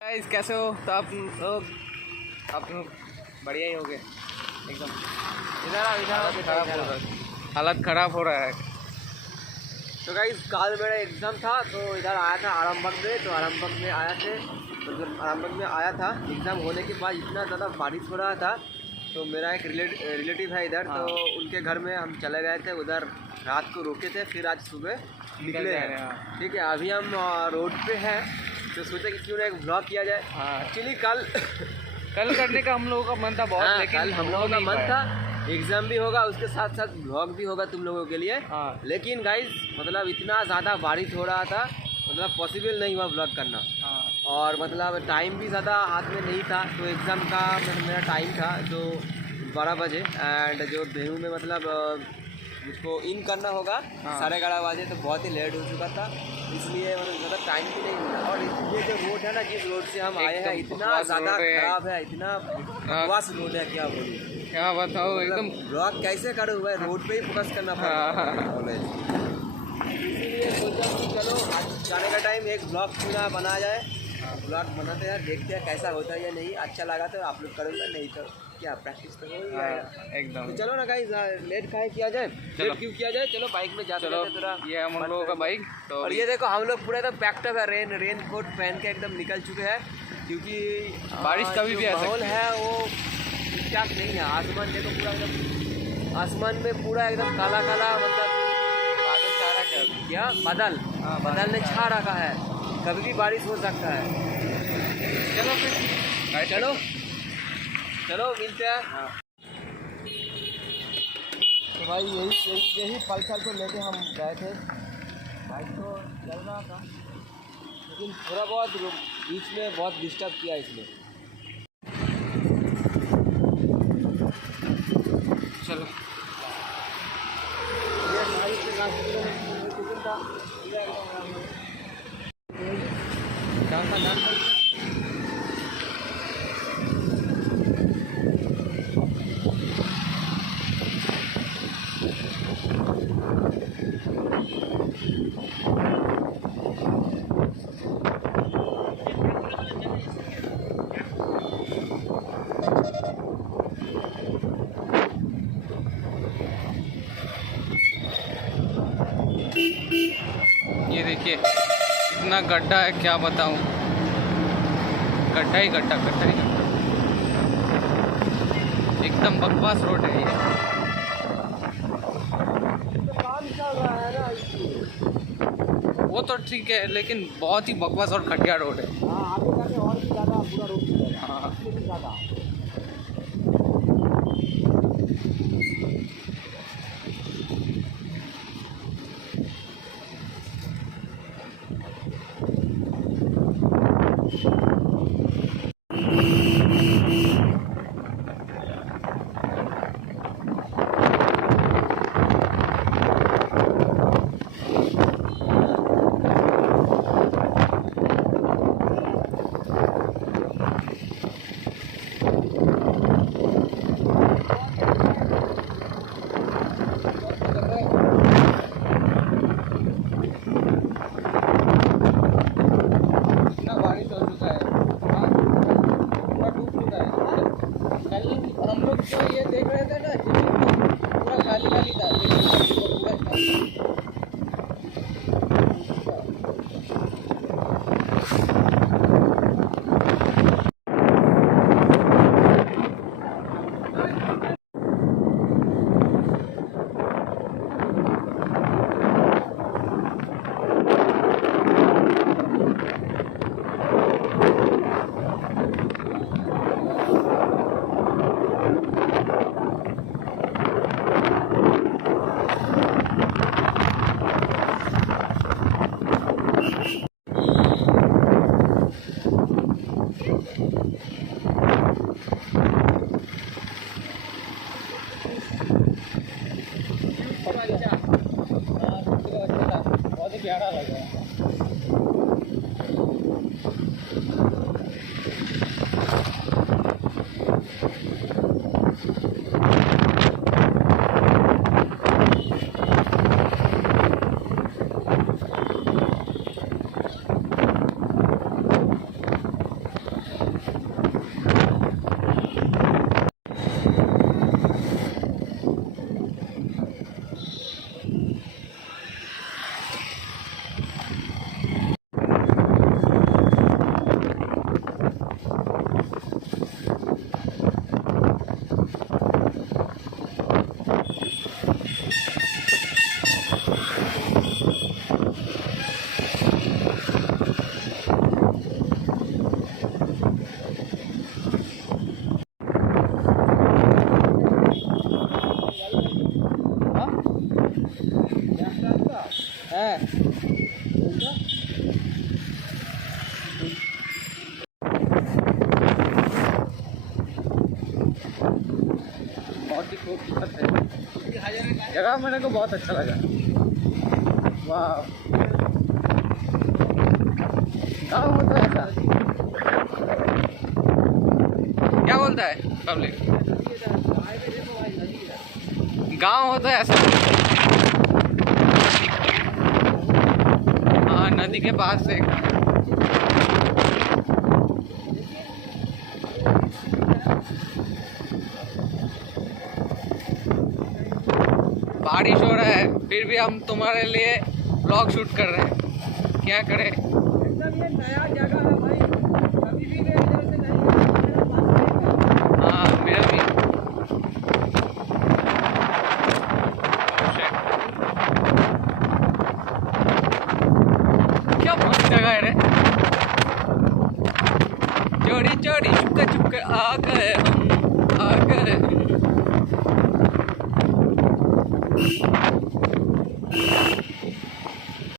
Guys कैसे हो? तो आप लोग बढ़िया ही हो गए एकदम। हालत ख़राब हो रहा है। तो गाइस कल मेरा एग्ज़ाम था तो इधर आया था आरामबाग में। तो आरामबाग में आया थे मतलब आरामबाग में आया था। एग्ज़ाम होने के बाद इतना ज़्यादा बारिश हो रहा था तो मेरा एक रिलेटिव है इधर। तो उनके घर में हम चले गए थे। उधर रात को रुके थे, फिर आज सुबह निकले हैं। ठीक है, अभी हम रोड पे हैं तो सोचे कि क्यों ना एक व्लॉग किया जाए। एक्चुअली कल करने का हम लोगों का मन था बहुत, लेकिन कल हम लोगों का मन था। एग्ज़ाम भी होगा, उसके साथ साथ व्लॉग भी होगा तुम लोगों के लिए। लेकिन गाइस मतलब इतना ज़्यादा बारिश हो रहा था, मतलब पॉसिबल नहीं हुआ व्लॉग करना। और मतलब टाइम भी ज़्यादा हाथ में नहीं था। तो एग्ज़ाम का मेरा टाइम था जो 12 बजे एंड जो बेहू में मतलब मुझको इन करना होगा 11:30 बजे। तो बहुत ही लेट हो चुका था, इसलिए मतलब ज़्यादा टाइम भी नहीं मिला। और ये जो रोड है ना, जिस रोड से हम आए हैं इतना ज़्यादा ख़राब है, इतना बकवास रोड है, क्या बोलूँ, क्या बताओ। एकदम ब्लॉग कैसे करूँ भाई, रोड पे ही फोकस करना पड़ेगा कॉलेज। इसीलिए सोचा कि चलो आज जाने का टाइम एक ब्लॉग पूरा बना जाए। ब्लॉग बनाते हैं, देखते हैं कैसा होता है या नहीं। अच्छा लगा तो आप लोग करूँगा, नहीं तो क्या प्रैक्टिस तो हो ही जाएगा एकदम। तो चलो ना गाइस, लेट काहे किया जाए, लेट क्यों किया जाए। चलो बाइक में जाते हैं थोड़ा। ये हम लोगों का बाइक तो। और ये देखो हम लोग पूरा एकदम पैक्ड है, रेन कोट पहन के एकदम निकल चुके हैं क्योंकि बारिश कभी भी माहौल है वो ठीक ठाक नहीं है। आसमान देखो पूरा एकदम, आसमान में पूरा एकदम काला काला, मतलब बादल छा रखा है। क्या बादल ने छा रखा है, कभी भी बारिश हो सकता है। चलो फिर चलो मिलते हैं। तो भाई यही पल्सर को लेके हम गए थे। बाइक तो चल रहा था लेकिन थोड़ा बहुत बीच में बहुत डिस्टर्ब किया इसने। चलो ये देखिए इतना गड्ढा है, क्या बताऊं। गड्ढा ही गड्ढा एकदम बकवास रोड है ये। काम चल रहा है ना, वो तो ठीक है, लेकिन बहुत ही बकवास और घटिया रोड है। आगे जाके और भी ज़्यादा पूरा रोड ज़्यादा। जगह मेरे को बहुत अच्छा लगा। वाह, गाँव होता है ऐसा। क्या बोलता है पब्लिक? गाँव होता है ऐसा। हाँ, नदी के पास से बारिश हो रहा है, फिर भी हम तुम्हारे लिए व्लॉग शूट कर रहे हैं। क्या करें? एकदम ये नया जगह है भाई, कभी भी मैं इधर से नहीं गया। हाँ, मेरा भी। क्या मस्त जगह है रे। चोरी चोरी चुपके चुपके आ गए हम।